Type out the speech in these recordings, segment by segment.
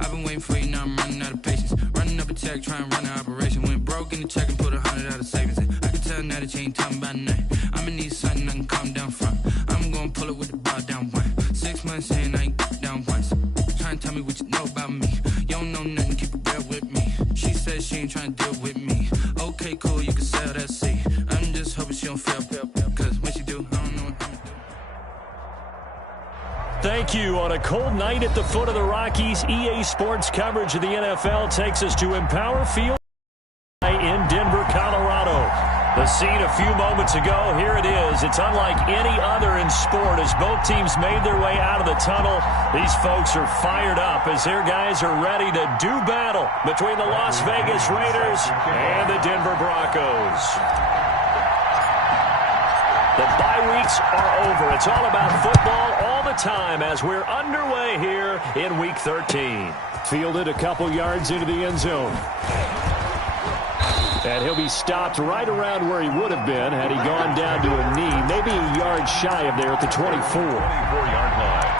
I've been waiting for you, now I'm running out of patience. Running up a check, trying to run an operation. Went broke in the check and put 100 out of savings in. I can tell now that you ain't talking about nothing. I'ma need something I can calm down front. I'm gonna pull it with the bar down one. 6 months saying I ain't down once. Trying to tell me what you know about me. You don't know nothing, keep it real with me. She said she ain't trying to deal with me. Okay, cool, you can sell that seat. I'm just hoping she don't fail, cause when she do, I don't know what I'm gonna do. Thank you. On a cold night at the foot of the Rockies, EA Sports coverage of the NFL takes us to Empower Field in Denver, Colorado. The scene a few moments ago, here it is. It's unlike any other in sport as both teams made their way out of the tunnel. These folks are fired up as their guys are ready to do battle between the Las Vegas Raiders and the Denver Broncos. The bye weeks are over. It's all about football all the time as we're underway here in Week 13. Fielded a couple yards into the end zone. And he'll be stopped right around where he would have been had he gone down to a knee, maybe a yard shy of there at the 24-yard line.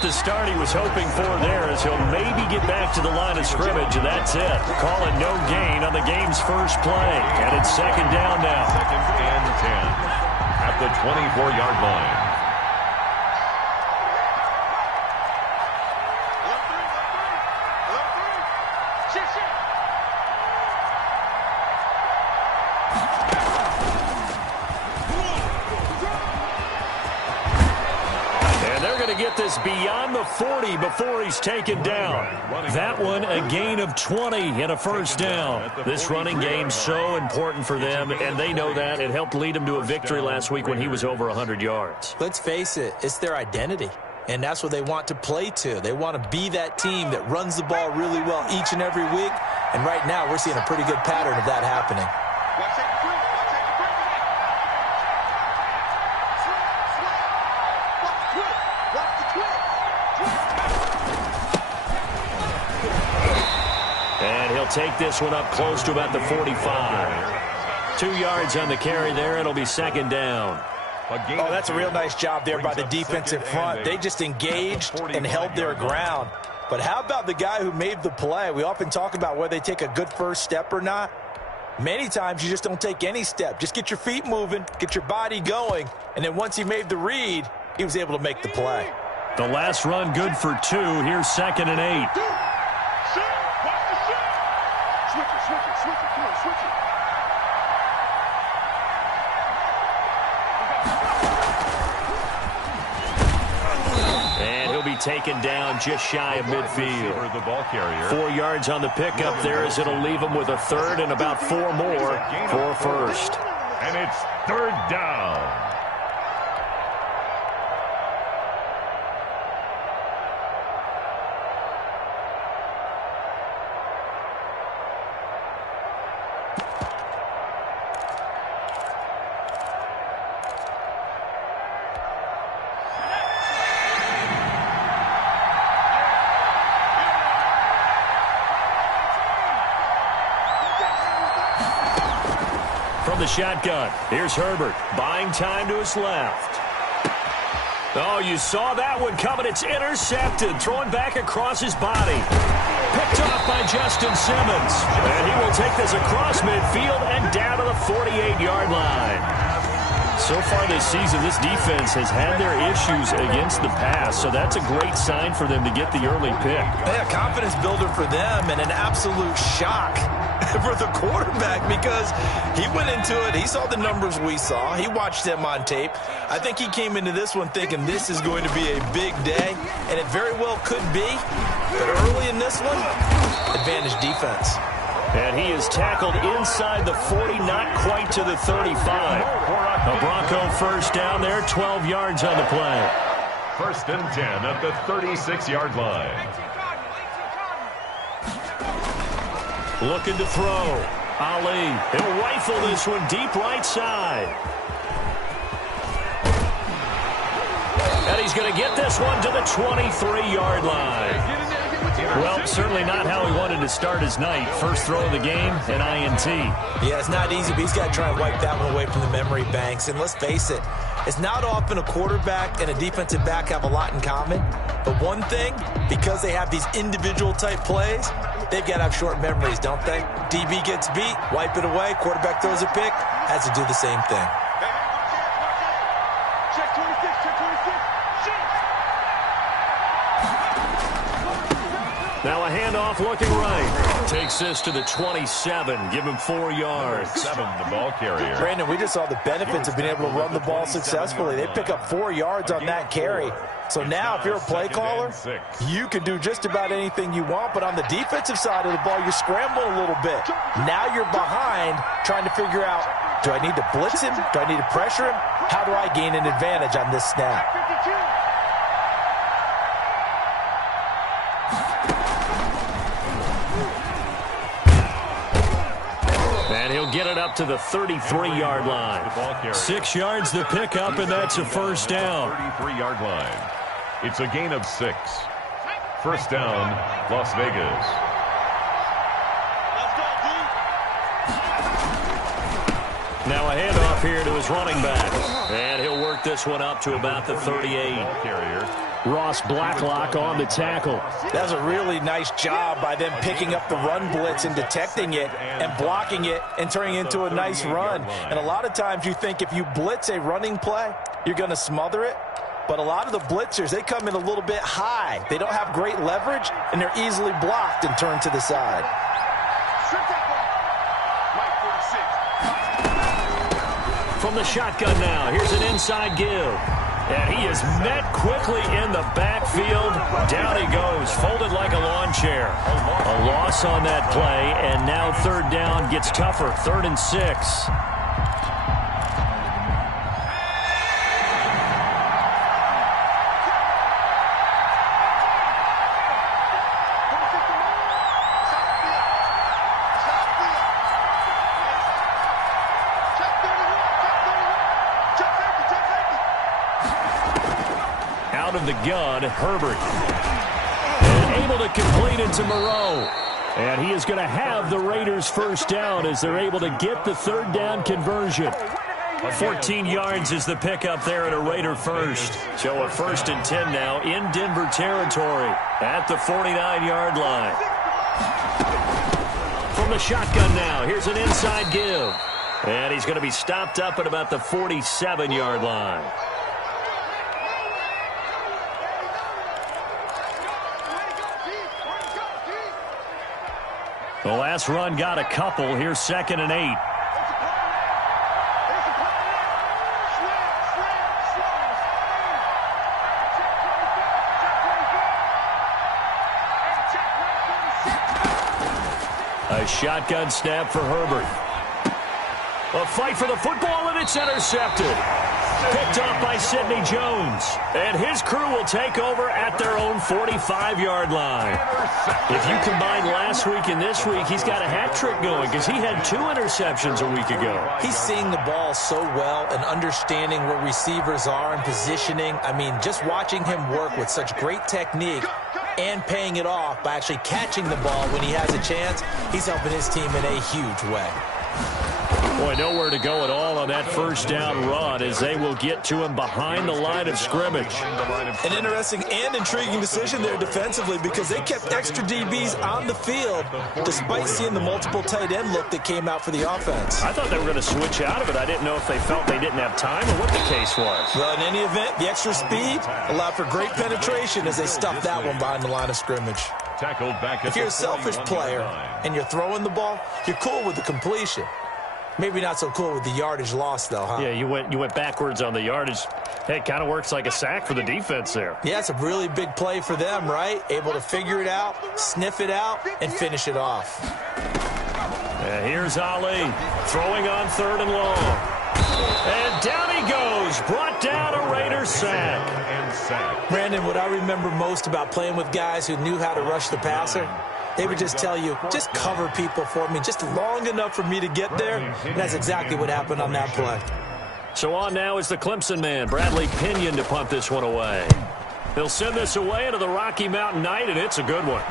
The start he was hoping for there as he'll maybe get back to the line of scrimmage, and that's it. Calling no gain on the game's first play. And it's second down now. 2nd and 10 at the 24-yard line. Get this beyond the 40 before he's taken down. That one a gain of 20 and a first down. This running game so important for them, and they know that. It helped lead them to a victory last week when he was over 100 yards. Let's face it, it's their identity, and that's what they want to play to. They want to be that team that runs the ball really well each and every week, and right now we're seeing a pretty good pattern of that happening. Take this one up close to about the 45. 2 yards on the carry there. It'll be second down. Oh, that's a real nice job there by the defensive front. They just engaged and held their ground. But how about the guy who made the play? We often talk about whether they take a good first step or not. Many times you just don't take any step. Just get your feet moving, get your body going, and then once he made the read, he was able to make the play. The last run good for 2. Here's 2nd and 8. Taken down just shy of midfield. The ball carrier. 4 yards on the pickup there as it'll leave him with a third and about 4 more for a first. And it's 3rd down. The shotgun. Here's Herbert buying time to his left. Oh, you saw that one coming. It's intercepted. Throwing back across his body. Picked off by Justin Simmons. And he will take this across midfield and down to the 48-yard line. So far this season, this defense has had their issues against the pass, so that's a great sign for them to get the early pick. Yeah, confidence builder for them and an absolute shock for the quarterback because he went into it. He saw the numbers we saw. He watched them on tape. I think he came into this one thinking this is going to be a big day, and it very well could be. But early in this one, advantage defense. And he is tackled inside the 40, not quite to the 35. A Bronco first down there, 12 yards on the play. 1st and 10 at the 36-yard line. Looking to throw. Ali, he'll rifle this one deep right side. And he's going to get this one to the 23-yard line. Well, certainly not how he wanted to start his night. First throw of the game, an INT. Yeah, it's not easy, but he's got to try and wipe that one away from the memory banks. And let's face it, it's not often a quarterback and a defensive back have a lot in common. But one thing, because they have these individual type plays, they've got to have short memories, don't they? DB gets beat, wipe it away, quarterback throws a pick, has to do the same thing. Check 26, check 26, check. Now a handoff looking right. Takes this to the 27. Give him 4 yards. 7, the ball carrier. Brandon, we just saw the benefits of being able to run the ball successfully. They pick up 4 yards on that carry. So now if you're a play caller, you can do just about anything you want. But on the defensive side of the ball, you're scrambling a little bit. Now you're behind trying to figure out, do I need to blitz him? Do I need to pressure him? How do I gain an advantage on this snap? And he'll get it up to the 33-yard line. 6 yards the pickup, and that's a first down. 33-yard line. It's a gain of 6. First down, Las Vegas. Now a handoff here to his running back. And he'll work this one up to about the 38. Ross Blacklock on the tackle. That was a really nice job by them picking up the run blitz and detecting it and blocking it and turning it into a nice run. And a lot of times you think if you blitz a running play, you're going to smother it. But a lot of the blitzers, they come in a little bit high. They don't have great leverage, and they're easily blocked and turned to the side. From the shotgun now, here's an inside give. And he is met quickly in the backfield. Down he goes, folded like a lawn chair. A loss on that play, and now third down gets tougher. 3rd and 6. Out of the gun, Herbert. And able to complete it to Moreau. And he is going to have the Raiders first down as they're able to get the 3rd down conversion. 14 yards is the pickup there at a Raider first. So a 1st and 10 now in Denver territory at the 49-yard line. From the shotgun now, here's an inside give. And he's going to be stopped up at about the 47-yard line. The last run got a couple. Here's 2nd and 8. A shotgun snap for Herbert. A fight for the football, and it's intercepted. Picked off by Sidney Jones. And his crew will take over at their own 45-yard line. If you combine last week and this week, he's got a hat trick going because he had 2 interceptions a week ago. He's seeing the ball so well and understanding where receivers are and positioning. I mean, just watching him work with such great technique and paying it off by actually catching the ball when he has a chance, he's helping his team in a huge way. Boy, nowhere to go at all on that first down run as they will get to him behind the line of scrimmage. An interesting and intriguing decision there defensively because they kept extra DBs on the field despite seeing the multiple tight end look that came out for the offense. I thought they were going to switch out of it. I didn't know if they felt they didn't have time or what the case was. Well, in any event, the extra speed allowed for great penetration as they stuffed that one behind the line of scrimmage. If you're a selfish player and you're throwing the ball, you're cool with the completion. Maybe not so cool with the yardage loss, though, huh? Yeah, you went backwards on the yardage. Hey, it kind of works like a sack for the defense there. Yeah, it's a really big play for them, right? Able to figure it out, sniff it out, and finish it off. And here's Ali throwing on 3rd and long. And down he goes. Brought down a Raider sack. Brandon, what I remember most about playing with guys who knew how to rush the passer they would just tell you, just cover people for me, just long enough for me to get there. And that's exactly what happened on that play. So on now is the Clemson man, Bradley Pinion, to punt this one away. They'll send this away into the Rocky Mountain night, and it's a good one.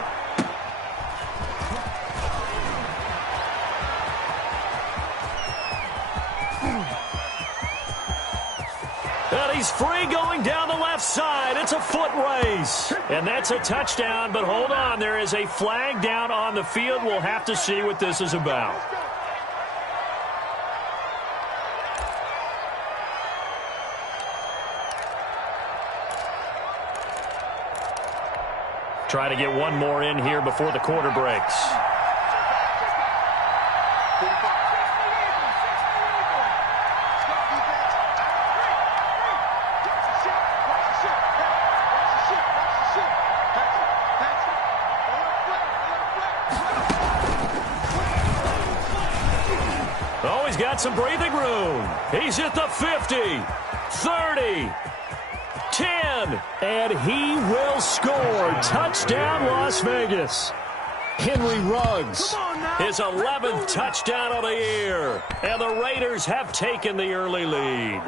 And he's free going down the left side. It's a foot race. And that's a touchdown, but hold on. There is a flag down on the field. We'll have to see what this is about. Try to get one more in here before the quarter breaks. Oh, he's got some breathing room. He's at the 50, 30. 10, and he will score. Touchdown, Las Vegas. Henry Ruggs, his 11th touchdown of the year, and the Raiders have taken the early lead.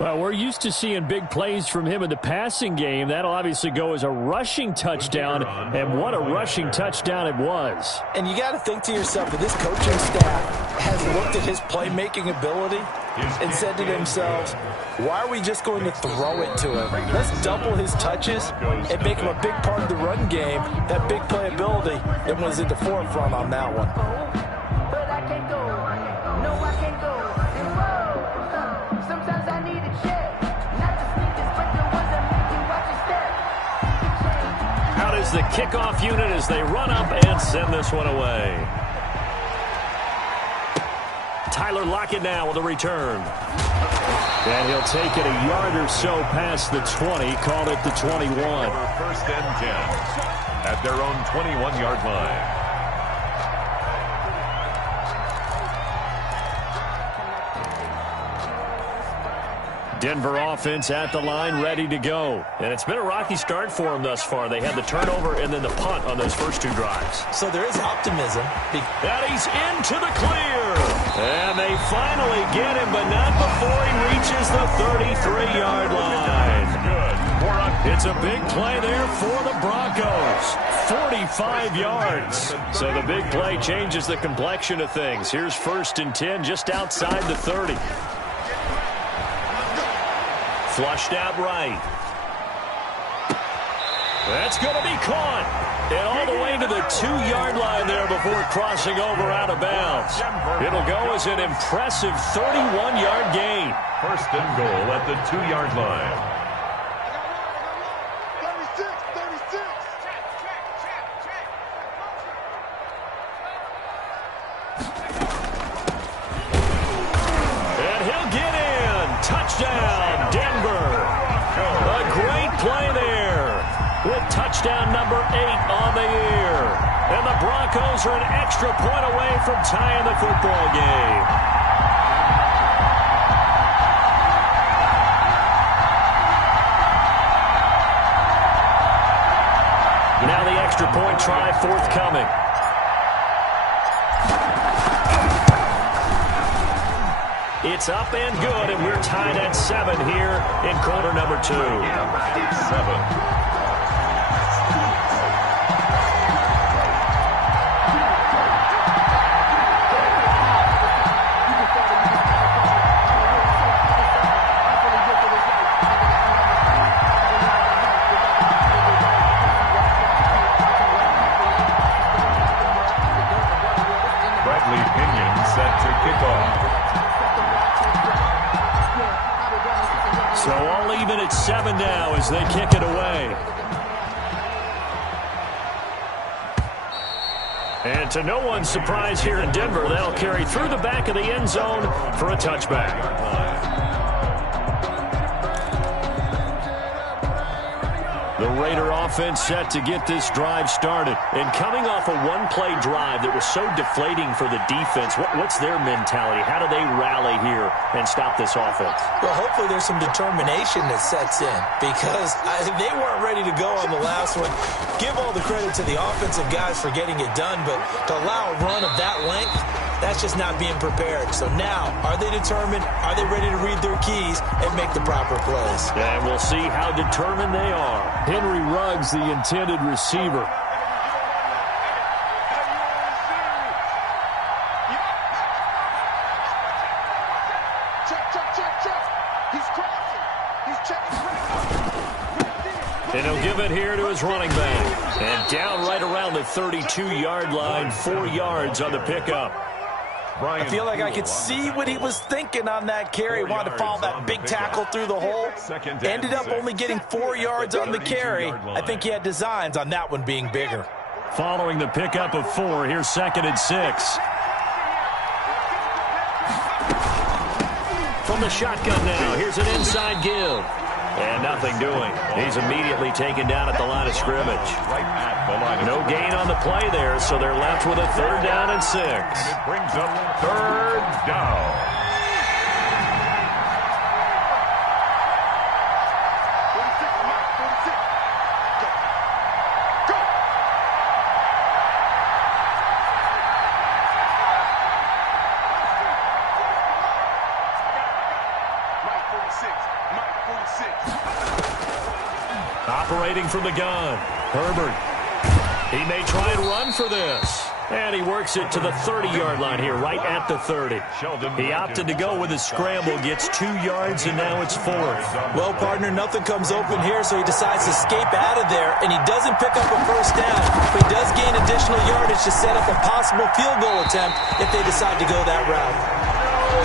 Well, we're used to seeing big plays from him in the passing game. That'll obviously go as a rushing touchdown, and what a rushing touchdown it was. And you got to think to yourself that this coaching staff has looked at his playmaking ability and said to themselves, why are we just going to throw it to him? Let's double his touches and make him a big part of the run game. That big playability that was at the forefront on that one. But I can't go. No, I can't go. Sometimes I need a check. Not the sneakers, but the ones that make you watch your step. Out is the kickoff unit as they run up and send this one away. Tyler Lockett now with a return. And he'll take it a yard or so past the 20, called it the 21. First and 10 at their own 21-yard line. Denver offense at the line, ready to go. And it's been a rocky start for them thus far. They had the turnover and then the punt on those first two drives. So there is optimism. And he's into the clear. And they finally get him, but not before he reaches the 33-yard line. It's a big play there for the Broncos. 45 yards. So the big play changes the complexion of things. Here's 1st and 10 just outside the 30. Flushed out right. That's going to be caught. And all the way to the 2-yard line there before crossing over out of bounds. It'll go as an impressive 31-yard gain. First and goal at the 2-yard line. 36. And he'll get in. Touchdown, Denver. A great play there with touchdown number 8 on the year. And the Broncos are an extra point away from tying the football game. Now the extra point try forthcoming. It's up and good, and we're tied at 7 here in quarter number 2. 7. Bradley Pinion set to kick off. So all even at 7 now as they kick it away. And to no one's surprise here in Denver, they'll carry through the back of the end zone for a touchback. The Raider offense set to get this drive started. And coming off a one-play drive that was so deflating for the defense, what's their mentality? How do they rally here and stop this offense? Well, hopefully there's some determination that sets in because they weren't ready to go on the last one. Give all the credit to the offensive guys for getting it done, but to allow a run of that length, that's just not being prepared. So now, are they determined? Are they ready to read their keys and make the proper plays? And we'll see how determined they are. Henry Ruggs, the intended receiver. And he'll give it here to his running back. And down right around the 32-yard line, 4 yards on the pickup. I feel like I could see what he was thinking on that carry. Wanted to follow that big tackle through the hole. Ended up only getting 4 yards on the carry. I think he had designs on that one being bigger. Following the pickup of 4, here's 2nd and 6. From the shotgun now, here's an inside give. And nothing doing. He's immediately taken down at the line of scrimmage. No gain on the play there, so they're left with a 3rd down and 6. It brings up 3rd down. 46. Operating from the gun, Herbert. He may try and run for this. And he works it to the 30-yard line here, right at the 30. He opted to go with his scramble, gets 2 yards, and now it's 4th. Well, partner, nothing comes open here, so he decides to escape out of there, and he doesn't pick up a 1st down, but he does gain additional yardage to set up a possible field goal attempt if they decide to go that route.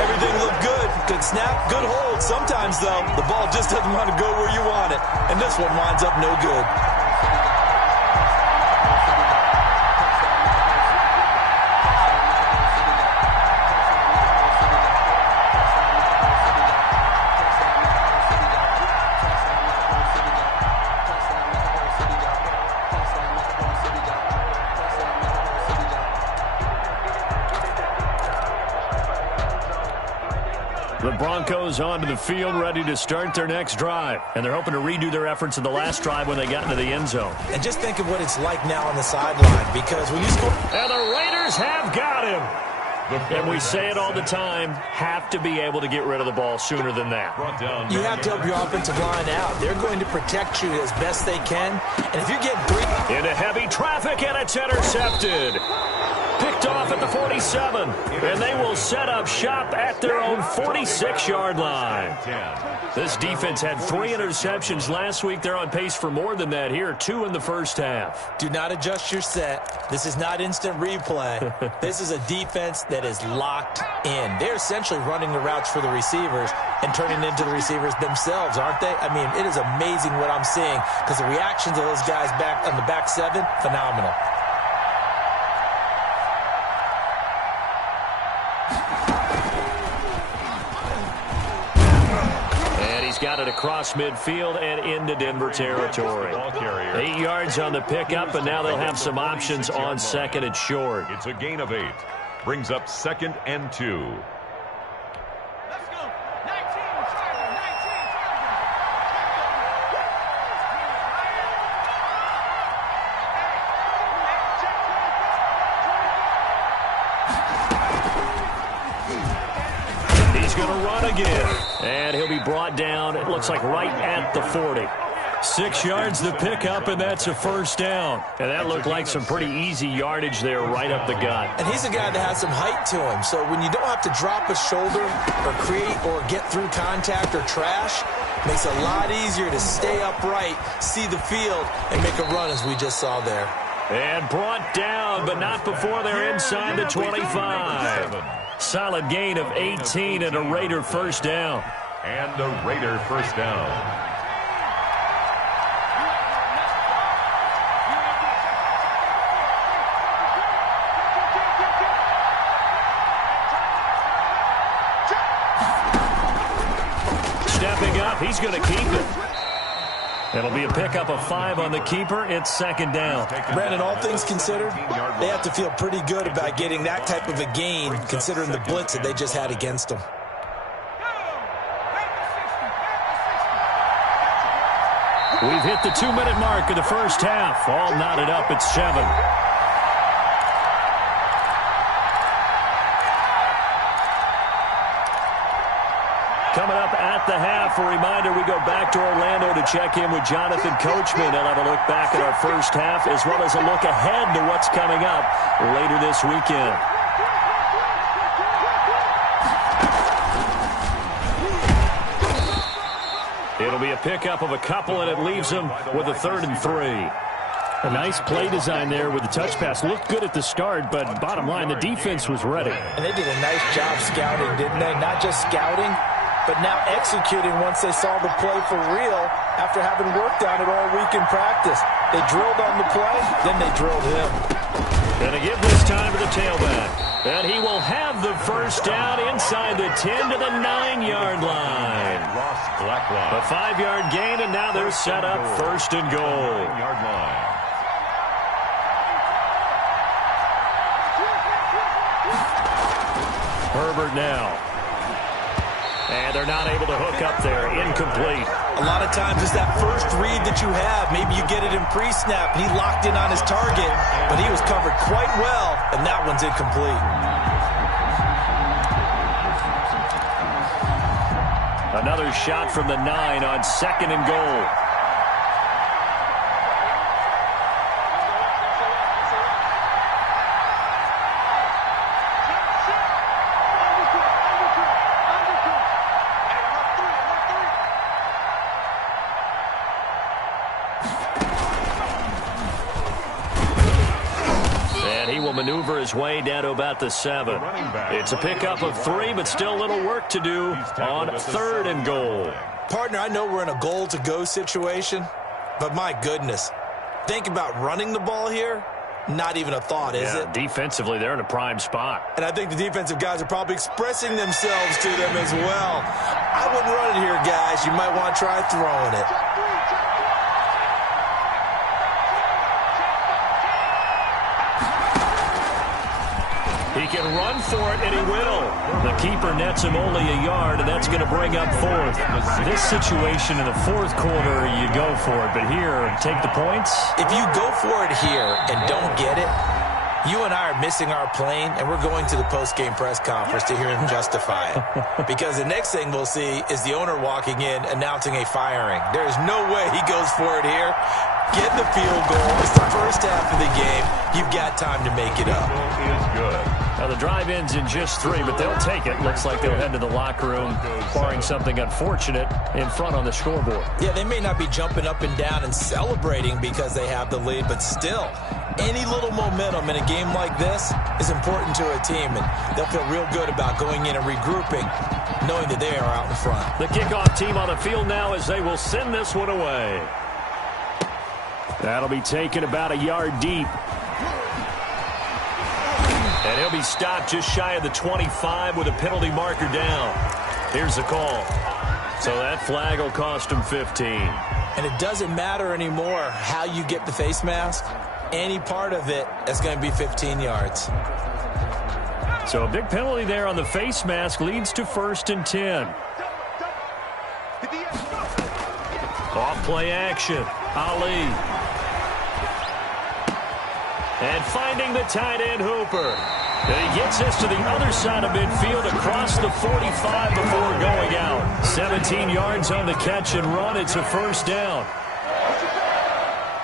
Everything looked good. Good snap, good hold. Sometimes, though, the ball just doesn't want to go where you want it, and this one winds up no good. The Broncos onto the field, ready to start their next drive. And they're hoping to redo their efforts in the last drive when they got into the end zone. And just think of what it's like now on the sideline, because when you score... And the Raiders have got him. And we say it all the time, have to be able to get rid of the ball sooner than that. You have to help your offensive line out. They're going to protect you as best they can. And if you get 3... Into heavy traffic, and it's intercepted. Picked off at the 47. And they will set up shop at their own 46-yard line. This defense had 3 interceptions last week. They're on pace for more than that here, 2 in the first half. Do not adjust your set. This is not instant replay. This is a defense that is locked in. They're essentially running the routes for the receivers and turning into the receivers themselves, aren't they? I mean, it is amazing what I'm seeing because the reactions of those guys back on the back 7, phenomenal. He's got it across midfield and into Denver territory. 8 yards on the pickup, and now they'll have some options on 2nd and short. It's a gain of 8. Brings up 2nd and 2. Let's go. 19, Charger, 19, Charger. He's going to run again. And he'll be brought down, it looks like right at the 40. 6 yards the pickup, and that's a 1st down. And that looked like some pretty easy yardage there right up the gut. And he's a guy that has some height to him. So when you don't have to drop a shoulder or create or get through contact or trash, makes it a lot easier to stay upright, see the field, and make a run as we just saw there. And brought down, but not before they're inside the 25. Solid gain of 18 and a Raider 1st down. And a Raider 1st down. Stepping up, he's going to keep it. It'll be a pickup of 5 on the keeper. It's second down. Brandon, all things considered, they have to feel pretty good about getting that type of a gain considering the blitz that they just had against them. We've hit the 2-minute mark of the first half. All knotted up at 7. Coming up at the half, a reminder, we go back to Orlando to check in with Jonathan Coachman and have a look back at our first half as well as a look ahead to what's coming up later this weekend. It'll be a pickup of a couple, and it leaves them with a 3rd and 3. A nice play design there with the touch pass. Looked good at the start, but bottom line, the defense was ready. And they did a nice job scouting, didn't they? Not just scouting, but now executing once they saw the play for real after having worked on it all week in practice. They drilled on the play, then they drilled him. Going to give this time to the tailback. And he will have the first down inside the 10 to the 9-yard line. A 5-yard gain, and now they're set up 1st and goal. Herbert now. And they're not able to hook up there. Incomplete. A lot of times it's that first read that you have. Maybe you get it in pre-snap, and he locked in on his target, but he was covered quite well, and that one's incomplete. Another shot from the 9 on 2nd and goal. Maneuver his way down to about the 7. It's a pickup of 3, but still a little work to do on 3rd and goal. Partner, I know we're in a goal-to-go situation, but my goodness, think about running the ball here. Not even a thought, is it? Defensively, they're in a prime spot. And I think the defensive guys are probably expressing themselves to them as well. I wouldn't run it here, guys. You might want to try throwing it. He can run for it, and he will. The keeper nets him only a yard, and that's going to bring up 4th. This situation in the 4th quarter, you go for it. But here, take the points. If you go for it here and don't get it, you and I are missing our plane, and we're going to the post-game press conference to hear him justify it. Because the next thing we'll see is the owner walking in announcing a firing. There is no way he goes for it here. Get the field goal. It's the first half of the game. You've got time to make it up. Is good. Now, the drive ends in just 3, but they'll take it. Looks like they'll head to the locker room, barring something unfortunate in front on the scoreboard. Yeah, they may not be jumping up and down and celebrating because they have the lead, but still, any little momentum in a game like this is important to a team, and they'll feel real good about going in and regrouping, knowing that they are out in front. The kickoff team on the field now as they will send this one away. That'll be taken about a yard deep. And he'll be stopped just shy of the 25 with a penalty marker down. Here's the call. So that flag will cost him 15. And it doesn't matter anymore how you get the face mask. Any part of it is going to be 15 yards. So a big penalty there on the face mask leads to 1st and 10. Off play action. Ali. And finding the tight end Hooper. And he gets this to the other side of midfield across the 45 before going out. 17 yards on the catch and run. It's a 1st down.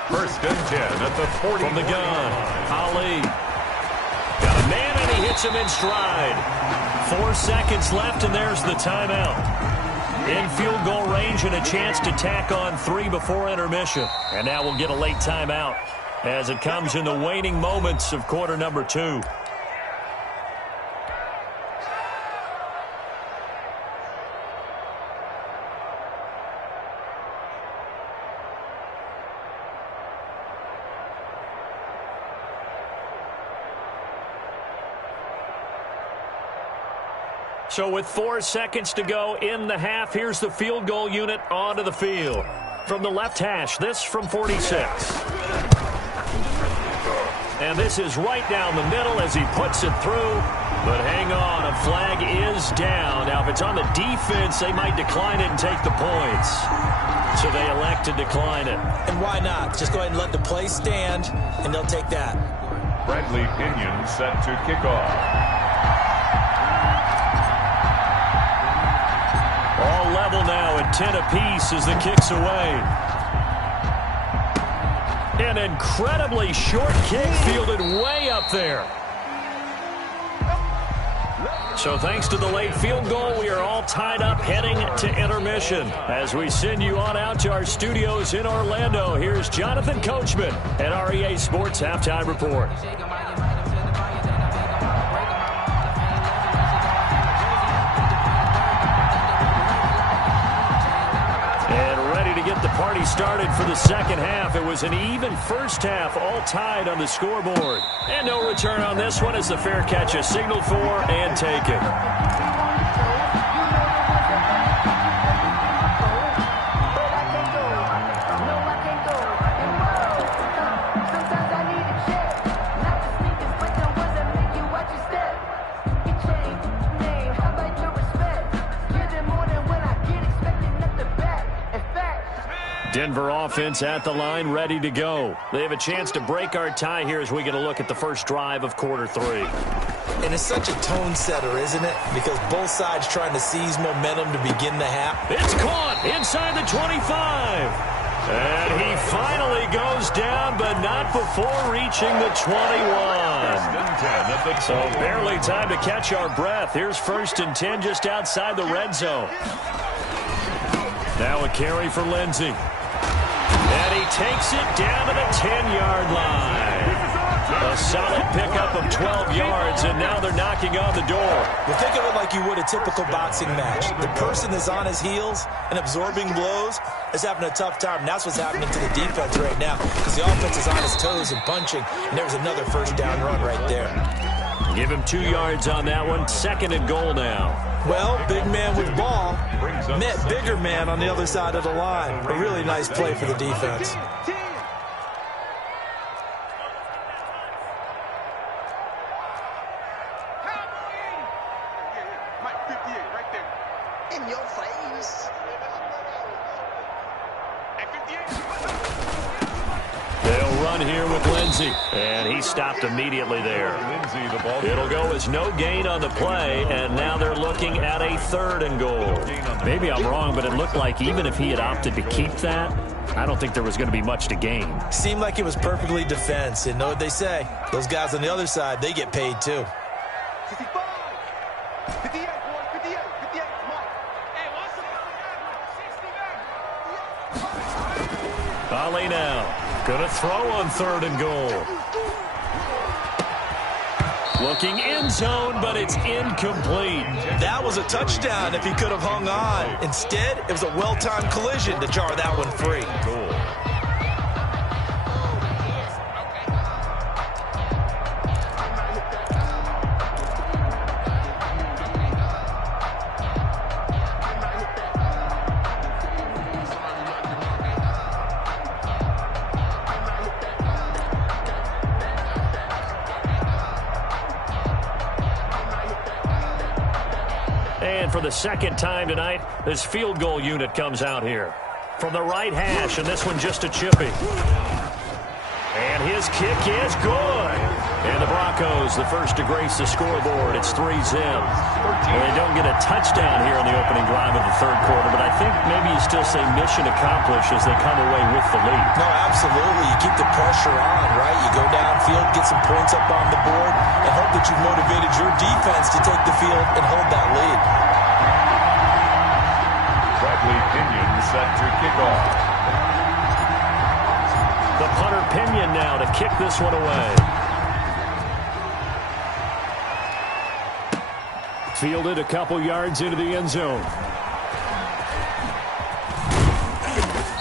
1st and 10 at the 40. From the gun, Ali. Got a man, and he hits him in stride. 4 seconds left, and there's the timeout. In field goal range and a chance to tack on 3 before intermission. And now we'll get a late timeout as it comes in the waning moments of quarter number 2. So with 4 seconds to go in the half, here's the field goal unit onto the field. from the left hash. This from 46. And this is right down the middle as he puts it through. But hang on, a flag is down. Now, if it's on the defense, they might decline it and take the points. So they elect to decline it. And why not? Just go ahead and let the play stand, and they'll take that. Bradley Pinion set to kick off. All level now at 10 apiece as the kick's away. An incredibly short kick fielded way up there. So thanks to the late field goal, we are all tied up heading to intermission. As we send you on out to our studios in Orlando, here's Jonathan Coachman at REA Sports Halftime Report. Get the party started for the second half. It was an even first half, all tied on the scoreboard. And no return on this one as the fair catch is signaled for and taken. Denver offense at the line, ready to go. They have a chance to break our tie here as we get a look at the first drive of quarter 3. And it's such a tone setter, isn't it? Because both sides trying to seize momentum to begin the half. It's caught inside the 25. And he finally goes down, but not before reaching the 21. So barely time to catch our breath. Here's 1st and 10 just outside the red zone. Now a carry for Lindsey. And he takes it down to the 10-yard line. A solid pickup of 12 yards, and now they're knocking on the door. Well, think of it like you would a typical boxing match. The person that's on his heels and absorbing blows is having a tough time. And that's what's happening to the defense right now because the offense is on his toes and punching, and there's another first down run right there. Give him 2 yards on that one. 2nd and goal now. Well, big man with ball met bigger man on the other side of the line. A really nice play for the defense. In your face. They'll run here with Lindsey, and he stopped immediately there. It'll go as no gain on the play, and now they're looking at a 3rd and goal. Maybe I'm wrong, but it looked like even if he had opted to keep that, I don't think there was going to be much to gain. Seemed like it was perfectly defense, and know what they say. Those guys on the other side, they get paid too. 55. 58, boys. 58. 58. Come on. Hey, what's the Volley now. Gonna throw on 3rd and goal. Looking end zone, but it's incomplete. That was a touchdown if he could have hung on. Instead, it was a well-timed collision to jar that one free. Goal. And for the second time tonight, this field goal unit comes out here. From the right hash, and this one just a chippy. And his kick is good. And the Broncos, the first to grace the scoreboard. It's 3-0. Well, they don't get a touchdown here on the opening drive of the 3rd quarter, but I think maybe you still say mission accomplished as they come away with the lead. No, absolutely. You keep the pressure on, right? You go downfield, get some points up on the board, and hope that you've motivated your defense to take the field and hold that lead. Bradley Pinion set to kick off. The punter Pinion now to kick this one away. Fielded a couple yards into the end zone.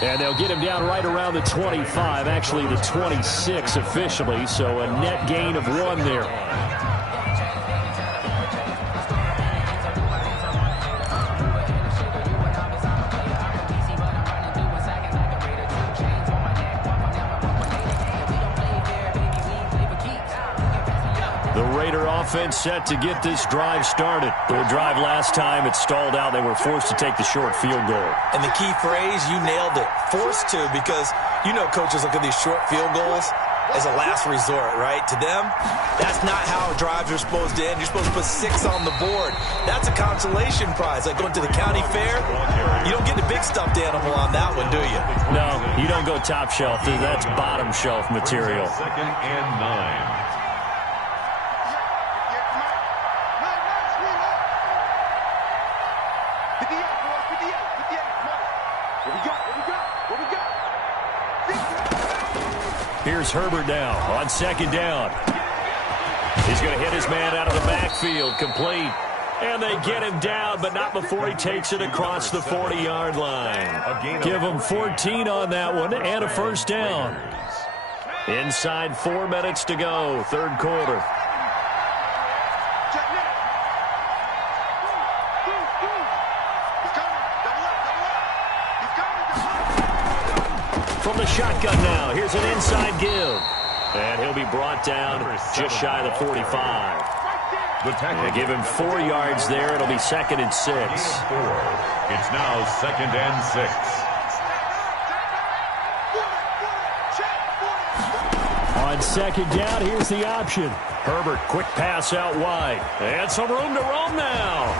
And they'll get him down right around the 25, actually the 26 officially, so a net gain of 1 there. The Raider offense set to get this drive started. Their drive last time, it stalled out. They were forced to take the short field goal. And the key phrase, you nailed it, forced to, because you know coaches look at these short field goals as a last resort, right? To them, that's not how drives are supposed to end. You're supposed to put 6 on the board. That's a consolation prize. Like going to the county fair, you don't get the big stuffed animal on that one, do you? No, you don't go top shelf. That's bottom shelf material. 2nd and 9. Here's Herbert now on 2nd down. He's going to hit his man out of the backfield, complete. And they get him down, but not before he takes it across the 40-yard line. Give him 14 on that one and a first down. Inside 4 minutes to go, 3rd quarter. From the shotgun now, here's an inside give. And he'll be brought down just shy of the 45. They give him 4 yards there. It'll be 2nd and 6. It's now 2nd and 6. On 2nd down, here's the option. Herbert, quick pass out wide. And some room to roam now.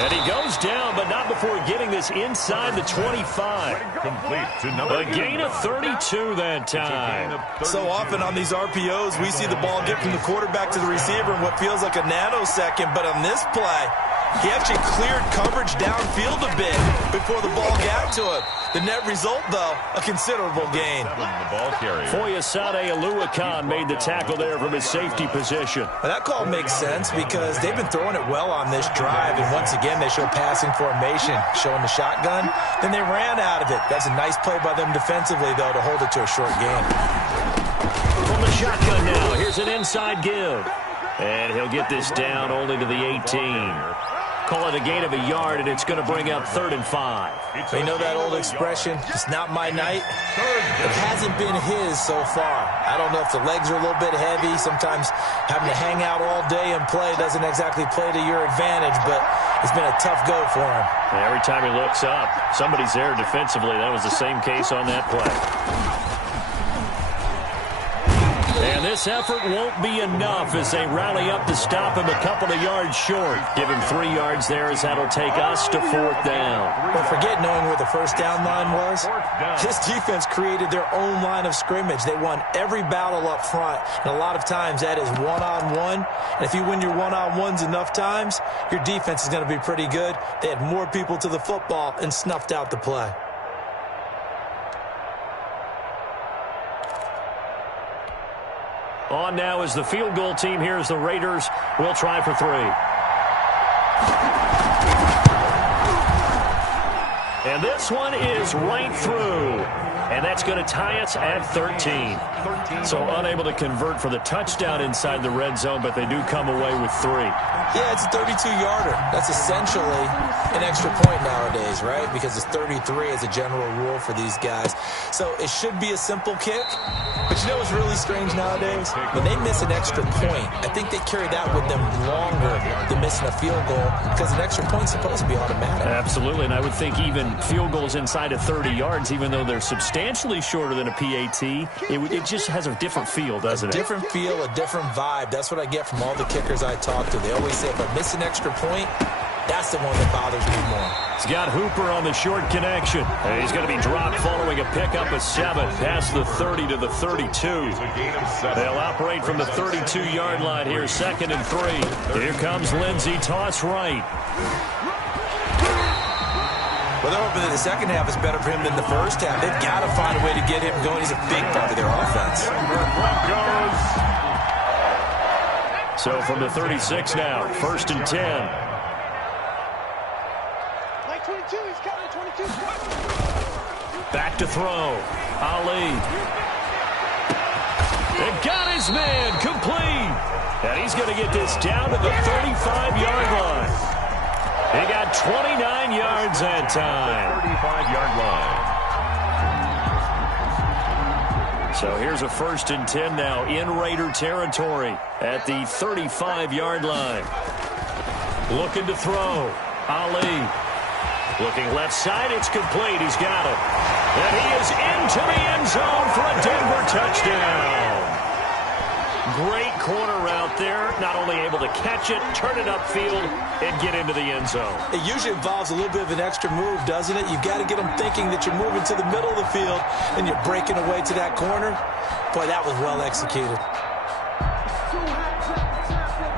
And he goes down, but not before getting this inside the 25. Complete to number A gain of 32 that time. So often on these RPOs, we see the ball get from the quarterback to the receiver in what feels like a nanosecond. But on this play, he actually cleared coverage downfield a bit before the ball got to him. The net result, though, a considerable gain. The ball carrier. Foyesade Aluakan made the tackle there from his safety position. Now, that call makes sense because they've been throwing it well on this drive. And once again, they show passing formation, showing the shotgun. Then they ran out of it. That's a nice play by them defensively, though, to hold it to a short gain. From the shotgun now, here's an inside give. And he'll get this down only to the 18. Call it a gain of a yard, and it's going to bring up 3rd and 5. You know that old expression, it's not my night? It hasn't been his so far. I don't know if the legs are a little bit heavy. Sometimes having to hang out all day and play doesn't exactly play to your advantage, but it's been a tough go for him. Every time he looks up, somebody's there defensively. That was the same case on that play. And this effort won't be enough as they rally up to stop him a couple of yards short. Give him 3 yards there as that'll take us to 4th down. Don't forget knowing where the first down line was. This defense created their own line of scrimmage. They won every battle up front, and a lot of times that is one-on-one. And if you win your one-on-ones enough times, your defense is going to be pretty good. They had more people to the football and snuffed out the play. On now is the field goal team. Here's the Raiders. We'll try for 3. And this one is right through. And that's going to tie us at 13. So unable to convert for the touchdown inside the red zone, but they do come away with 3. Yeah, it's a 32-yarder. That's essentially an extra point nowadays, right? Because it's 33 as a general rule for these guys. So it should be a simple kick. But you know what's really strange nowadays? When they miss an extra point, I think they carry that with them longer than missing a field goal because an extra point's supposed to be automatic. Absolutely, and I would think even field goals inside of 30 yards, even though they're substantially shorter than a PAT, it just has a different feel, doesn't it? A different feel, a different vibe. That's what I get from all the kickers I talk to. They always say if I miss an extra point, that's the one that bothers me more. He's got Hooper on the short connection. And he's going to be dropped following a pickup of 7 past the 30 to the 32. They'll operate from the 32-yard line here, 2nd and 3. Here comes Lindsey, toss right. Well, they're hoping that the second half is better for him than the first half. They've got to find a way to get him going. He's a big part of their offense. So from the 36 now, 1st and 10. Back to throw. Ali. They got his man complete. And he's going to get this down to the 35-yard line. He got 29 yards that time. 35-yard line. So here's a 1st and 10 now in Raider territory at the 35-yard line. Looking to throw. Ali. Looking left side. It's complete. He's got it. And he is into the end zone for a Denver touchdown. Great corner route there. Not only able to catch it, turn it upfield, and get into the end zone. It usually involves a little bit of an extra move, doesn't it? You've got to get them thinking that you're moving to the middle of the field and you're breaking away to that corner. Boy, that was well executed.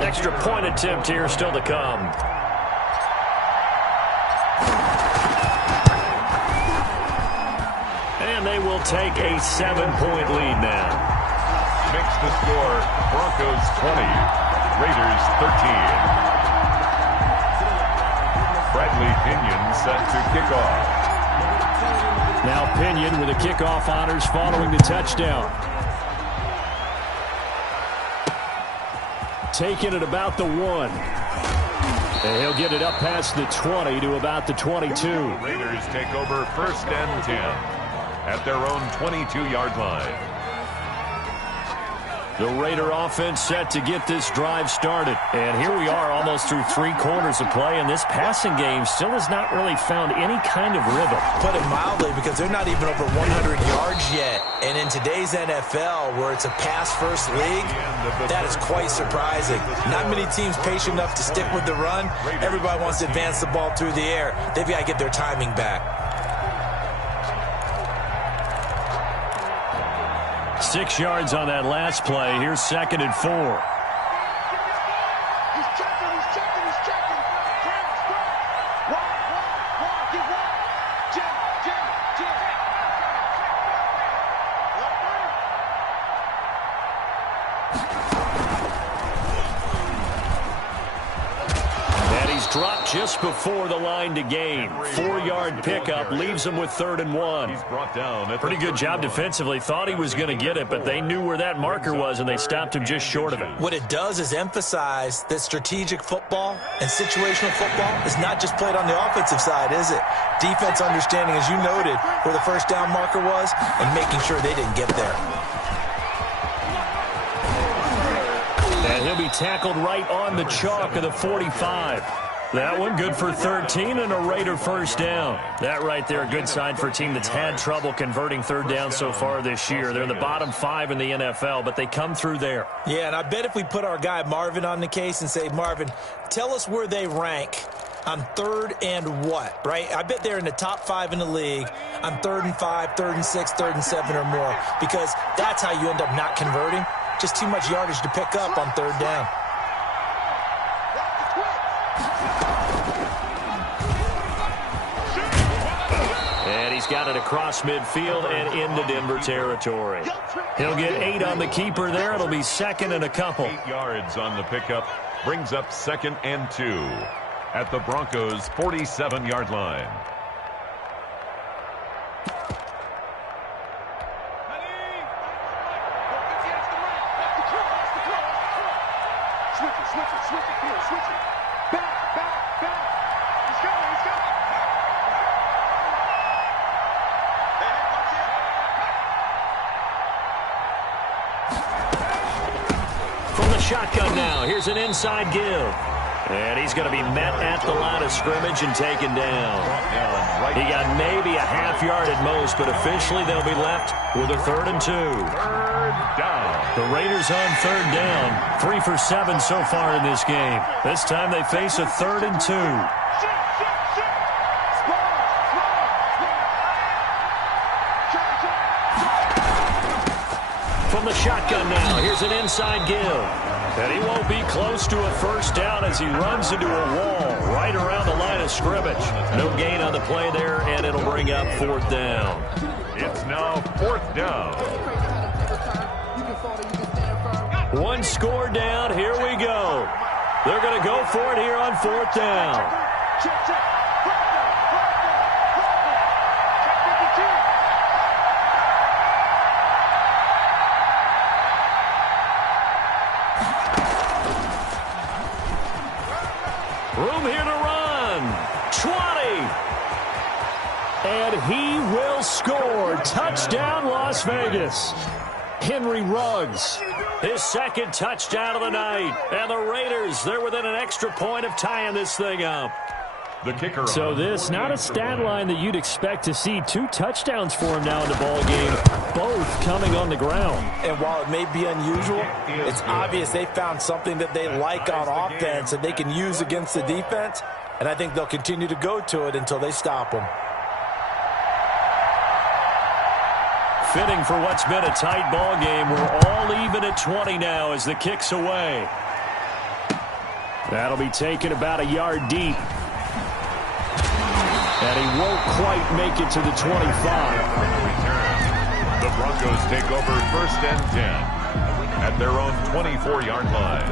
Extra point attempt here still to come. And they will take a 7-point lead now. Makes the score Broncos 20, Raiders 13. Bradley Pinion set to kick off. Now Pinion with the kickoff honors following the touchdown. Taking it about the 1. And he'll get it up past the 20 to about the 22. Raiders take over 1st and 10 at their own 22-yard line. The Raider offense set to get this drive started. And here we are almost through 3 quarters of play, and this passing game still has not really found any kind of rhythm. Put it mildly, because they're not even over 100 yards yet. And in today's NFL, where it's a pass-first league, that is quite surprising. Not many teams patient enough to stick with the run. Everybody wants to advance the ball through the air. They've got to get their timing back. 6 yards on that last play. Here's 2nd and 4. He's checking. Wide, get wide. Jim. And he's dropped just before the line to gain. 4-yard pickup leaves him with 3rd and 1. He's brought down. Pretty good job defensively. Thought he was going to get it, but they knew where that marker was, and they stopped him just short of it. What it does is emphasize that strategic football and situational football is not just played on the offensive side, is it? Defense understanding, as you noted, where the 1st down marker was and making sure they didn't get there. And he'll be tackled right on the chalk of the 45. That one good for 13 and a Raider 1st down. That right there, a good sign for a team that's had trouble converting 3rd down so far this year. They're in the bottom 5 in the NFL, but they come through there. Yeah, and I bet if we put our guy Marvin on the case and say, Marvin, tell us where they rank on 3rd and what, right? I bet they're in the top 5 in the league on 3rd and 5, 3rd and 6, 3rd and 7 or more, because that's how you end up not converting. Just too much yardage to pick up on 3rd down. And he's got it across midfield and into Denver territory. He'll get 8 on the keeper there. It'll be 2nd and a couple. 8 yards on the pickup brings up 2nd and 2 at the Broncos' 47-yard line. Switch it. Back. He's going. From the shotgun now, here's an inside give. And he's going to be met at the line of scrimmage and taken down. He got maybe a half yard at most, but officially they'll be left with a 3rd and 2. 3rd down. The Raiders on 3rd down. 3 for 7 so far in this game. This time they face a 3rd and 2. From the shotgun now, here's an inside give. And he won't be close to a 1st down as he runs into a wall right around the line of scrimmage. No gain on the play there, and it'll bring up 4th down. It's now 4th down. 1 score down. Here we go. They're going to go for it here on 4th down. Room here to run. 20. And he will score. Touchdown, Las Vegas. Henry Ruggs, his second touchdown of the night. And the Raiders, they're within an extra point of tying this thing up. The kicker. So this, not a stat line that you'd expect to see. 2 touchdowns for him now in the ball game, both coming on the ground. And while it may be unusual, it's obvious they found something that they like on offense and they can use against the defense. And I think they'll continue to go to it until they stop them. Fitting for what's been a tight ball game. We're all even at 20 now as the kick's away. That'll be taken about a yard deep. And he won't quite make it to the 25. The Broncos take over 1st and 10 at their own 24-yard line.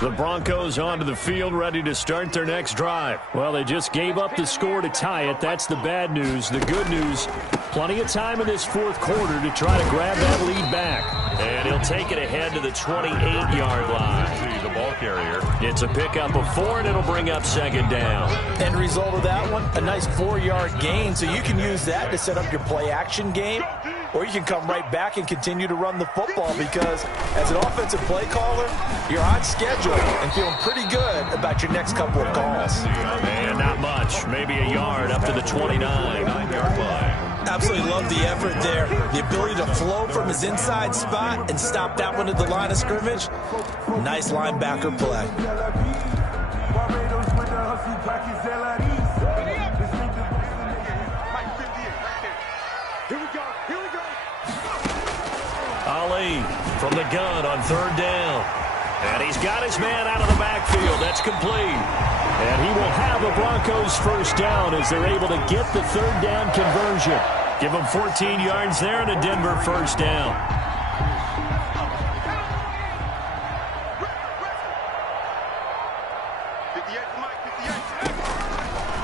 The Broncos onto the field, ready to start their next drive. Well, they just gave up the score to tie it. That's the bad news. The good news, plenty of time in this 4th quarter to try to grab that lead back. And he'll take it ahead to the 28-yard line. The ball carrier. It's a pickup of 4, and it'll bring up 2nd down. End result of that one, a nice 4-yard gain, so you can use that to set up your play-action game, or you can come right back and continue to run the football because as an offensive play caller, you're on schedule and feeling pretty good about your next couple of calls. And not much, maybe a yard up to the 29-yard line. Absolutely love the effort there. The ability to flow from his inside spot and stop that one at the line of scrimmage. Nice linebacker play. Ali from the gun on 3rd down. And he's got his man out of the backfield. That's complete. And he will have a Broncos 1st down as they're able to get the 3rd down conversion. Give him 14 yards there and a Denver 1st down.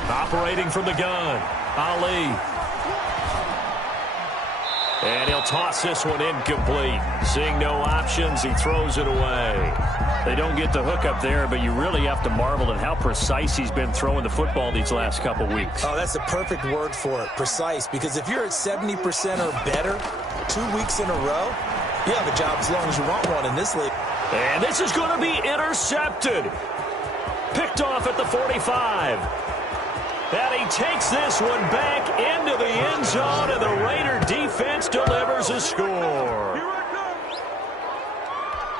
Operating from the gun, Ali. And he'll toss this one incomplete. Seeing no options, he throws it away. They don't get the hook up there, but you really have to marvel at how precise he's been throwing the football these last couple weeks. Oh, that's the perfect word for it, precise, because if you're at 70% or better 2 weeks in a row, you have a job as long as you want one in this league. And this is going to be intercepted. Picked off at the 45. And he takes this one back into the end zone, and the Raider defense delivers a score.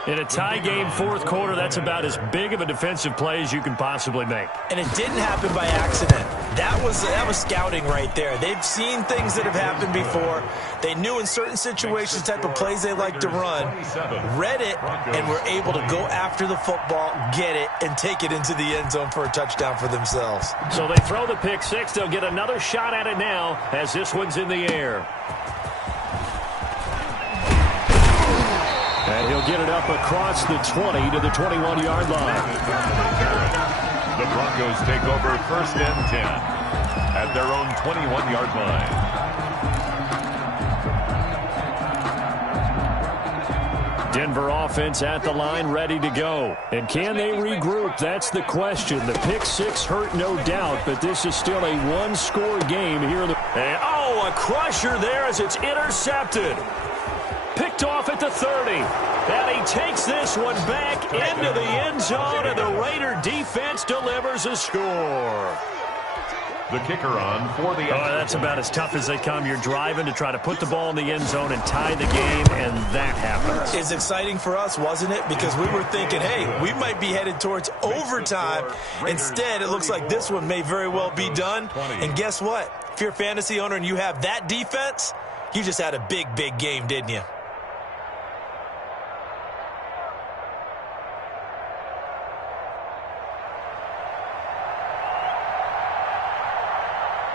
In a tie game, 4th quarter, that's about as big of a defensive play as you can possibly make. And it didn't happen by accident. That was scouting right there. They've seen things that have happened before. They knew in certain situations the type of plays they like to run, read it, and were able to go after the football, get it, and take it into the end zone for a touchdown for themselves. So they throw the pick 6. They'll get another shot at it now as this one's in the air. And he'll get it up across the 20 to the 21-yard line. The Broncos take over 1st and 10 at their own 21-yard line. Denver offense at the line, ready to go. And can they regroup? That's the question. The pick 6 hurt, no doubt, but this is still a 1-score game here in the... And, oh, a crusher there as it's intercepted. Picked off at the 30. And he takes this one back into the end zone, and the Raider defense delivers a score. The kicker on for the... Oh, that's about as tough as they come. You're driving to try to put the ball in the end zone and tie the game, and that happens. It's exciting for us, wasn't it? Because we were thinking, hey, we might be headed towards overtime. Instead, it looks like this one may very well be done. And guess what? If you're a fantasy owner and you have that defense, you just had a big, big game, didn't you?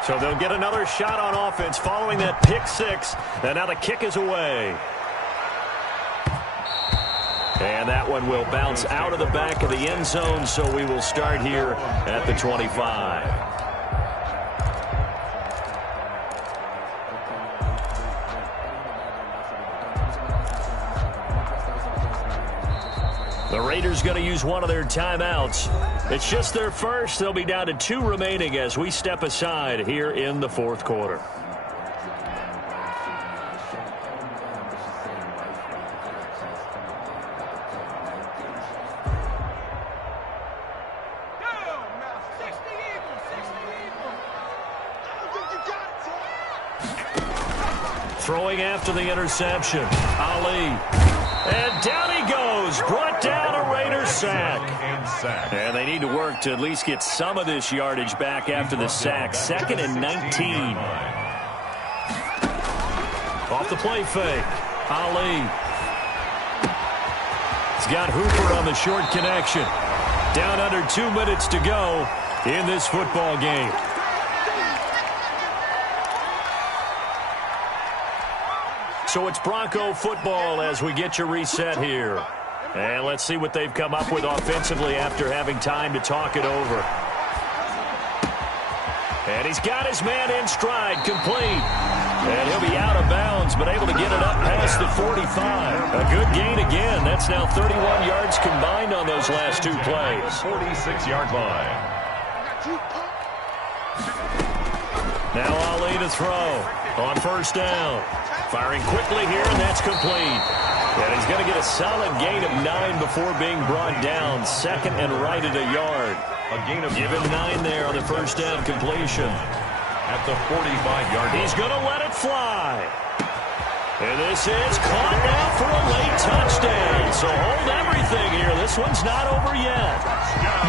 So they'll get another shot on offense following that pick 6. And now the kick is away. And that one will bounce out of the back of the end zone, so we will start here at the 25. The Raiders going to use one of their timeouts. It's just their first. They'll be down to 2 remaining as we step aside here in the fourth quarter. Throwing after the interception. Ali. And down he goes. Brought down a Raiders sack. And they need to work to at least get some of this yardage back after the sack. 2nd and 19. Off the play fake. Ali. He's got Hooper on the short connection. Down under 2 minutes to go in this football game. So it's Bronco football as we get you reset here. And let's see what they've come up with offensively after having time to talk it over. And he's got his man in stride, complete. And he'll be out of bounds, but able to get it up past the 45. A good gain again. That's now 31 yards combined on those last 2 plays. 46-yard line. Now Ali to throw on first down. Firing quickly here, and that's complete. And he's going to get a solid gain of 9 before being brought down. 2nd and right at a yard. A gain of Give him 9 there on the first down completion. At the 45-yard line. He's going to let it fly. And this is caught now for a late touchdown. So hold everything here. This one's not over yet.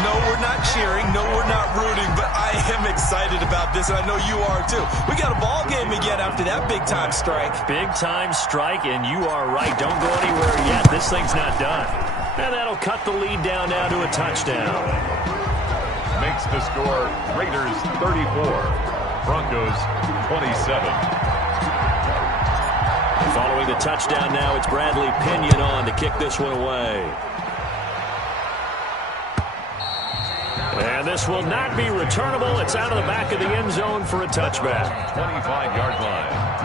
No, we're not cheering. No, we're not rooting. But I am excited about this, and I know you are too. We got a ball game again after that big-time strike. Big-time strike, and you are right. Don't go anywhere yet. This thing's not done. And that'll cut the lead down now to a touchdown. Makes the score Raiders 34, Broncos 27. Following the touchdown now, it's Bradley Pinion on to kick this one away. And this will not be returnable. It's out of the back of the end zone for a touchback. 25-yard line.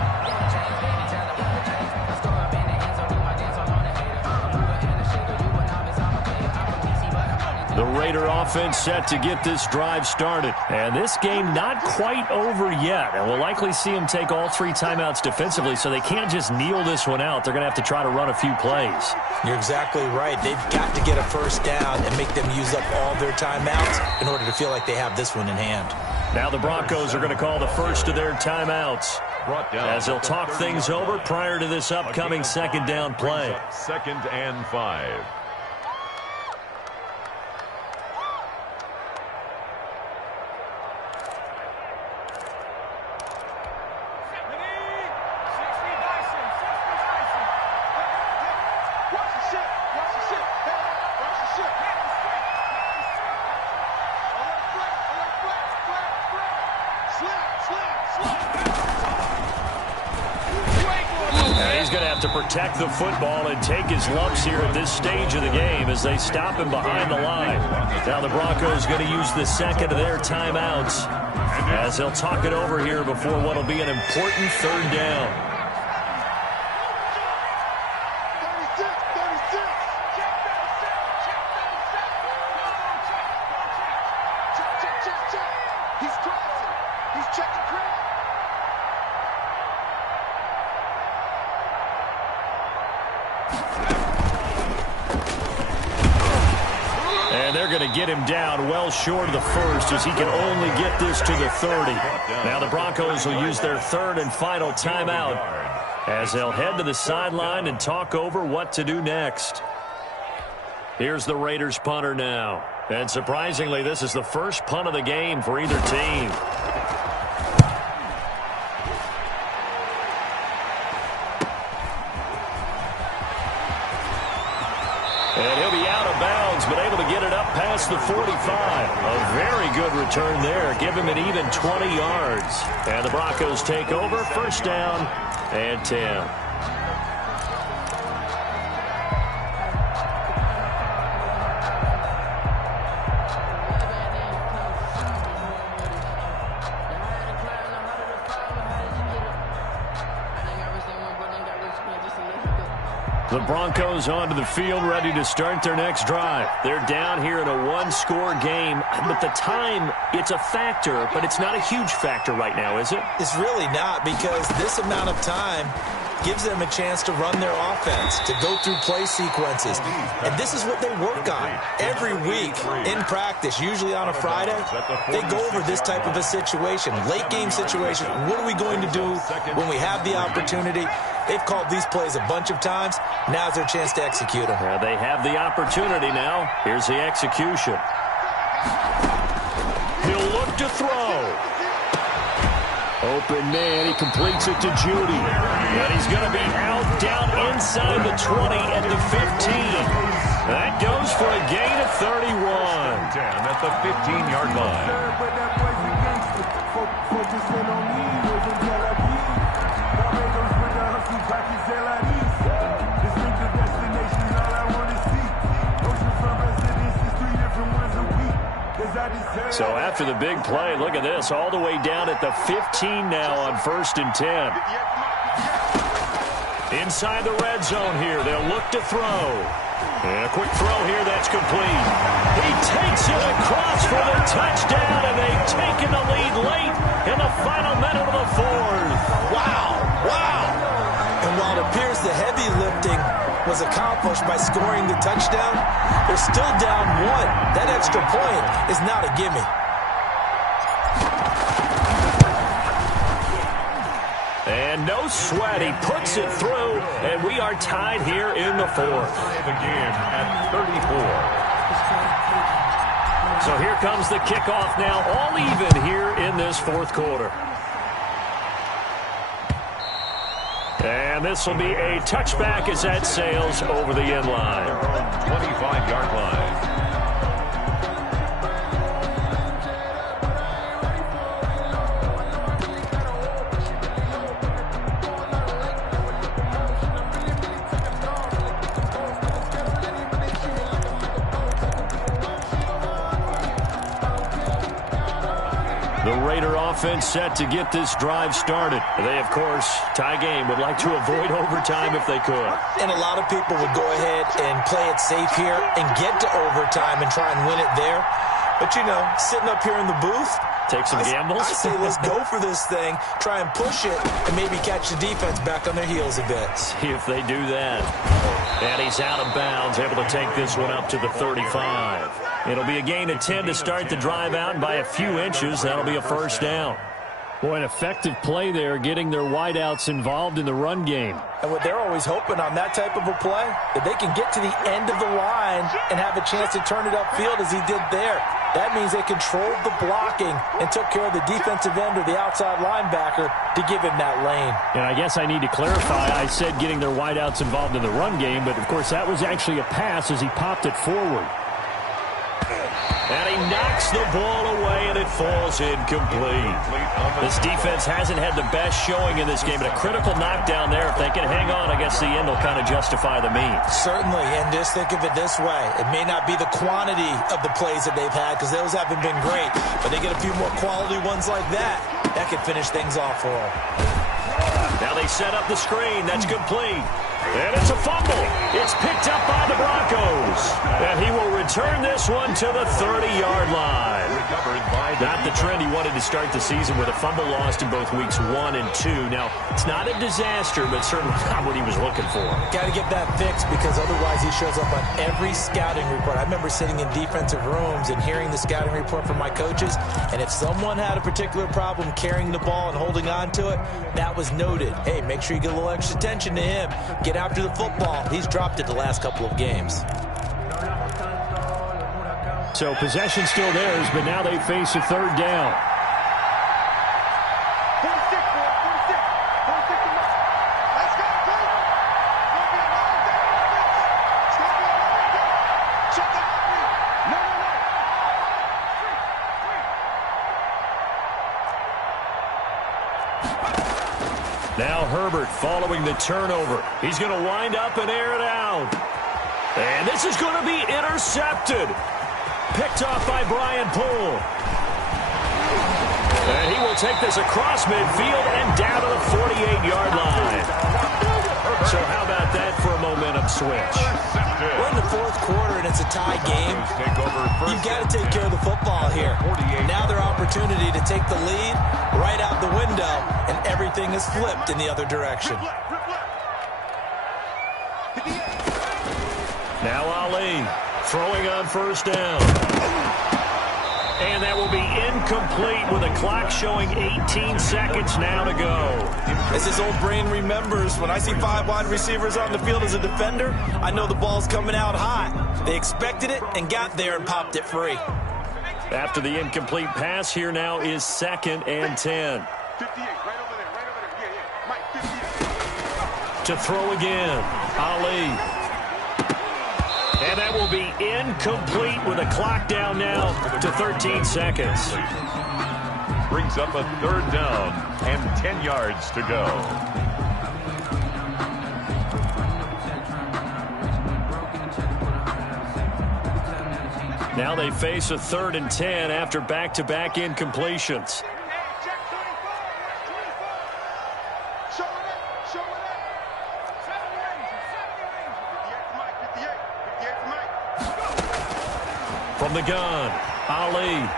The Raider offense set to get this drive started. And this game not quite over yet. And we'll likely see them take all 3 timeouts defensively, so they can't just kneel this one out. They're going to have to try to run a few plays. You're exactly right. They've got to get a first down and make them use up all their timeouts in order to feel like they have this one in hand. Now the Broncos are going to call the first of their timeouts as they'll talk things over prior to this upcoming 2nd down play. 2nd and 5. Protect the football and take his lumps here at this stage of the game as they stop him behind the line. Now the Broncos going to use the 2nd of their timeouts as they'll talk it over here before what will be an important 3rd down. Get him down well short of the first as he can only get this to the 30. Now the Broncos will use their 3rd and final timeout as they'll head to the sideline and talk over what to do next. Here's the Raiders punter now. And surprisingly, this is the first punt of the game for either team. And he'll be out of bounds, but able to get it up past the 45. A very good return there. Give him an even 20 yards. And the Broncos take over. First down and 10. The Broncos onto the field, ready to start their next drive. They're down here in a one-score game, but the time, it's a factor, but it's not a huge factor right now, is it? It's really not, because this amount of time gives them a chance to run their offense, to go through play sequences. And this is what they work on every week in practice, usually on a Friday. They go over this type of a situation, late game situation. What are we going to do when we have the opportunity? They've called these plays a bunch of times. Now's their chance to execute them. Yeah, they have the opportunity now. Here's the execution. He'll look to throw. Open man, he completes it to Judy. And he's going to be out down inside the 20 at the 15. That goes for a gain of 31. 10 at the 15-yard line. So after the big play, look at this, all the way down at the 15 now on 1st and 10. Inside the red zone here, they'll look to throw. And a quick throw here, that's complete. He takes it across for the touchdown, and they've taken the lead late in the final minute of the fourth. Wow, wow. And while it appears the heavy lifting was accomplished by scoring the touchdown, they're still down one. That extra point is not a gimme. And no sweat, he puts it through, and we are tied here in the fourth. The game at 34. So here comes the kickoff now, all even here in this fourth quarter. And this will be a touchback as that sails over the end line. 25-yard line. The Raider offense set to get this drive started. They, of course, tie game, would like to avoid overtime if they could. And a lot of people would go ahead and play it safe here and get to overtime and try and win it there. But, you know, sitting up here in the booth, take some gambles. I say let's go for this thing, try and push it, and maybe catch the defense back on their heels a bit. See if they do that. And he's out of bounds, able to take this one up to the 35. It'll be a gain of 10 to start the drive out, and by a few inches, that'll be a first down. Boy, an effective play there, getting their wideouts involved in the run game. And what they're always hoping on that type of a play, that they can get to the end of the line and have a chance to turn it upfield as he did there. That means they controlled the blocking and took care of the defensive end or the outside linebacker to give him that lane. And I guess I need to clarify, I said getting their wideouts involved in the run game, but of course that was actually a pass as he popped it forward. And he knocks the ball away, and it falls incomplete. This defense hasn't had the best showing in this game, but a critical knockdown there. If they can hang on, I guess the end will kind of justify the means. Certainly, and just think of it this way. It may not be the quantity of the plays that they've had, because those haven't been great, but they get a few more quality ones like that. That could finish things off for them. Now they set up the screen. That's complete. And it's a fumble. It's picked up by the Broncos. And he will return this one to the 30-yard line. Not the trend he wanted to start the season with a fumble lost in both weeks 1 and 2. Now, it's not a disaster, but certainly not what he was looking for. Got to get that fixed, because otherwise he shows up on every scouting report. I remember sitting in defensive rooms and hearing the scouting report from my coaches, and if someone had a particular problem carrying the ball and holding on to it, that was noted. Hey, make sure you get a little extra attention to him. Get after the football. He's dropped it the last couple of games. So possession still theirs, but now they face a third down. 46, 46. 46 to mark. Let's go, go. It's going to be a long day. It's going to be a long day. Check the hurry. No. Now Herbert following the turnover. He's going to wind up and air it out. And this is going to be intercepted. Picked off by Brian Poole. And he will take this across midfield and down to the 48-yard line. So how about that for a momentum tie game, you've got to take care of the football here. Now their opportunity to take the lead right out the window, and everything is flipped in the other direction. Now Ali throwing on first down. And that will be incomplete with a clock showing 18 seconds now to go. As his old brain remembers, when I see 5 wide receivers on the field as a defender, I know the ball's coming out hot. They expected it and got there and popped it free. After the incomplete pass, here now is 2nd and 10. 58, right over there, yeah. Mike, 58. To throw again, Ali. And that will be incomplete with a clock down now to 13 seconds. Brings up a 3rd down and 10 yards to go. Now they face a 3rd and 10 after back-to-back incompletions. From the gun, Ali.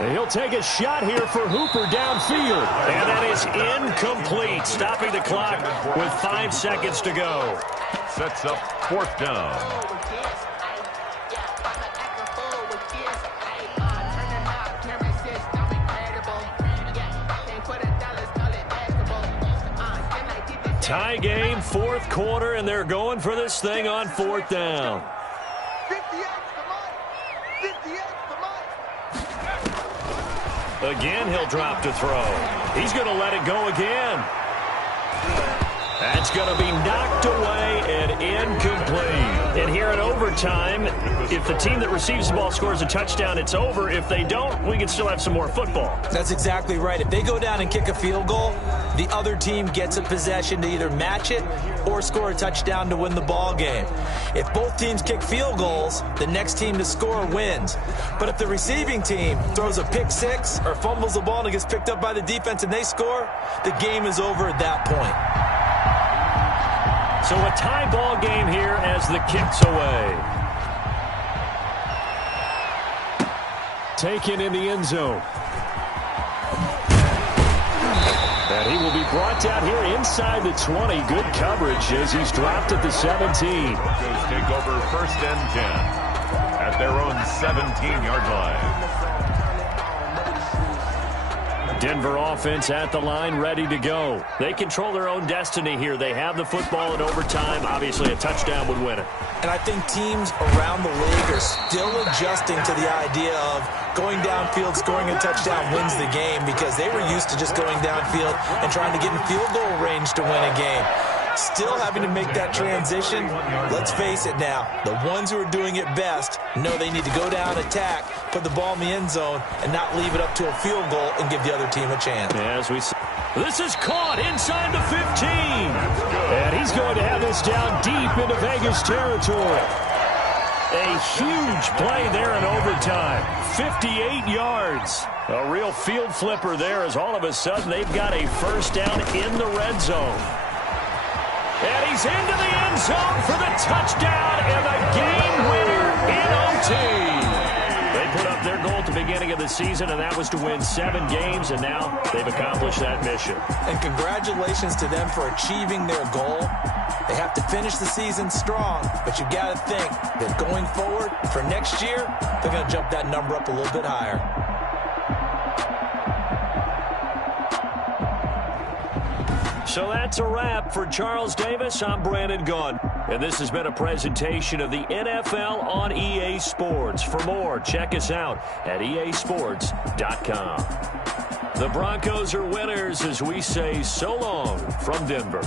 And he'll take a shot here for Hooper downfield. And that is incomplete, stopping the clock with 5 seconds to go. Sets up 4th down. Tie game, 4th quarter, and they're going for this thing on 4th down. 58's the Mike. Again, he'll drop to throw. He's going to let it go again. That's going to be knocked away and incomplete. And here in overtime, if the team that receives the ball scores a touchdown, it's over. If they don't, we can still have some more football. That's exactly right. If they go down and kick a field goal, the other team gets a possession to either match it or score a touchdown to win the ball game. If both teams kick field goals, the next team to score wins. But if the receiving team throws a pick six or fumbles the ball and it gets picked up by the defense and they score, the game is over at that point. So a tie ball game here as the kick's away. Taken in the end zone. And he will be brought down here inside the 20. Good coverage as he's dropped at the 17. Broncos take over 1st and 10 at their own 17-yard line. Denver offense at the line, ready to go. They control their own destiny here. They have the football in overtime. Obviously, a touchdown would win it. And I think teams around the league are still adjusting to the idea of going downfield, scoring a touchdown wins the game, because they were used to just going downfield and trying to get in field goal range to win a game. Still having to make that transition. Let's face it now, the ones who are doing it best know they need to go down, attack, put the ball in the end zone, and not leave it up to a field goal and give the other team a chance. As we see, this is caught inside the 15. And he's going to have this down deep into Vegas territory. A huge play there in overtime. 58 yards. A real field flipper there, as all of a sudden they've got a first down in the red zone. And he's into the end zone for the touchdown and the game winner in OT. They put up their goal at the beginning of the season, and that was to win 7 games, and now they've accomplished that mission. And congratulations to them for achieving their goal. They have to finish the season strong, but you got to think that going forward for next year, they're going to jump that number up a little bit higher. So that's a wrap for Charles Davis. I'm Brandon Gunn. And this has been a presentation of the NFL on EA Sports. For more, check us out at easports.com. The Broncos are winners as we say so long from Denver.